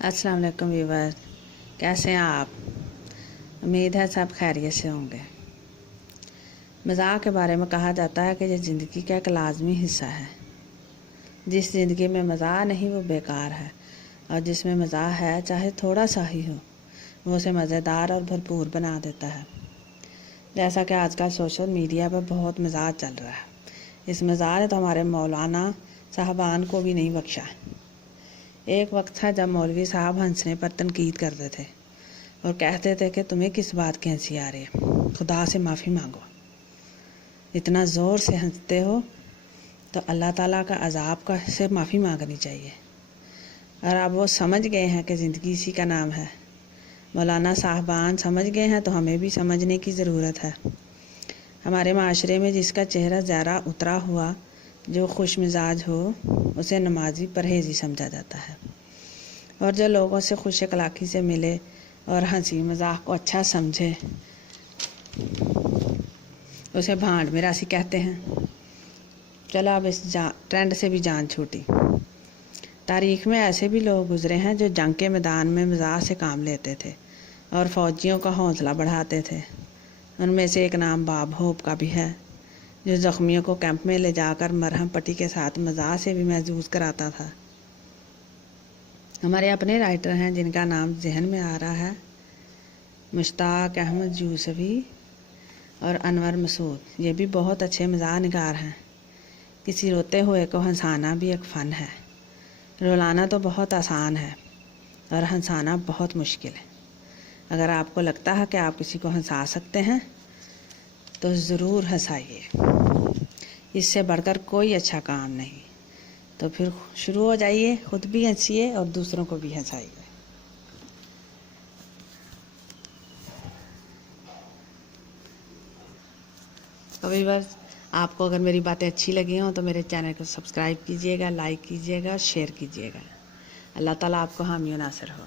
अस्सलाम वालेकुम व्यूअर, कैसे हैं आप? उम्मीद है सब खैरियत से होंगे। मज़ाक के बारे में कहा जाता है कि ये ज़िंदगी का एक लाजमी हिस्सा है। जिस ज़िंदगी में मज़ा नहीं वो बेकार है, और जिसमें मज़ा है चाहे थोड़ा सा ही हो वो उसे मज़ेदार और भरपूर बना देता है। जैसा कि आजकल सोशल मीडिया पर बहुत मज़ाक चल रहा है। इस मज़ाक ने तो हमारे मौलाना साहबान को भी नहीं बख्शा। एक वक्त था जब मौलवी साहब हंसने पर तनकीद करते थे और कहते थे कि तुम्हें किस बात की हंसी आ रही है, खुदा से माफ़ी मांगो, इतना ज़ोर से हंसते हो तो अल्लाह ताला का अज़ाब का से माफ़ी मांगनी चाहिए। और अब वो समझ गए हैं कि ज़िंदगी इसी का नाम है। मौलाना साहबान समझ गए हैं तो हमें भी समझने की ज़रूरत है। हमारे माशरे में जिसका चेहरा ज़रा उतरा हुआ, जो खुश मिजाज हो, उसे नमाजी परहेज़ी समझा जाता है। और जो लोगों से खुश अखलाक़ी से मिले और हंसी मजाक को अच्छा समझे, उसे भांड मिरासी कहते हैं। चलो अब इस ट्रेंड से भी जान छूटी। तारीख़ में ऐसे भी लोग गुज़रे हैं जो जंग के मैदान में मज़ाक से काम लेते थे और फ़ौजियों का हौसला बढ़ाते थे। उनमें से एक नाम बाब होप का भी है, जो ज़ख्मियों को कैंप में ले जाकर मरहम पट्टी के साथ मज़ाक से भी महसूस कराता था। हमारे अपने राइटर हैं जिनका नाम जहन में आ रहा है, मुश्ताक अहमद यूसुफ़ी और अनवर मसूद। ये भी बहुत अच्छे मज़ाक निगार हैं। किसी रोते हुए को हंसाना भी एक फ़न है। रुलाना तो बहुत आसान है और हंसाना बहुत मुश्किल है। अगर आपको लगता है कि आप किसी को हंसा सकते हैं तो ज़रूर हंसाइए। इससे बढ़कर कोई अच्छा काम नहीं। तो फिर शुरू हो जाइए, खुद भी हंसिए और दूसरों को भी हंसाइए। कभी बस आपको अगर मेरी बातें अच्छी लगी हों तो मेरे चैनल को सब्सक्राइब कीजिएगा, लाइक कीजिएगा, शेयर कीजिएगा। अल्लाह ताला आपको हामी नासिर हो।